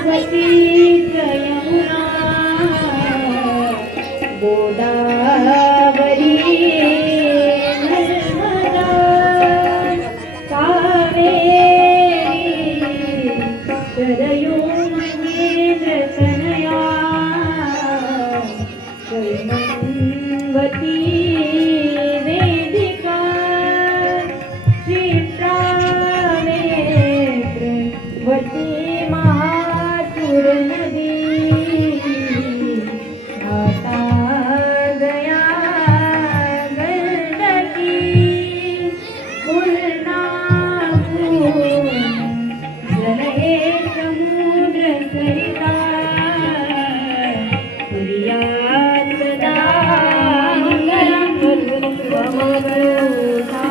सरस्वती यमुना गोदावरी नर्मदा कावेरी सरयू महेंद्रतनया कर्मण्वती वेदिका क्षिप्रावेत्रवती महासुर नदी माता दया गंडकी पूर्णा जलये समुद्र सरिता प्रिया सदा मंगलम वमगलता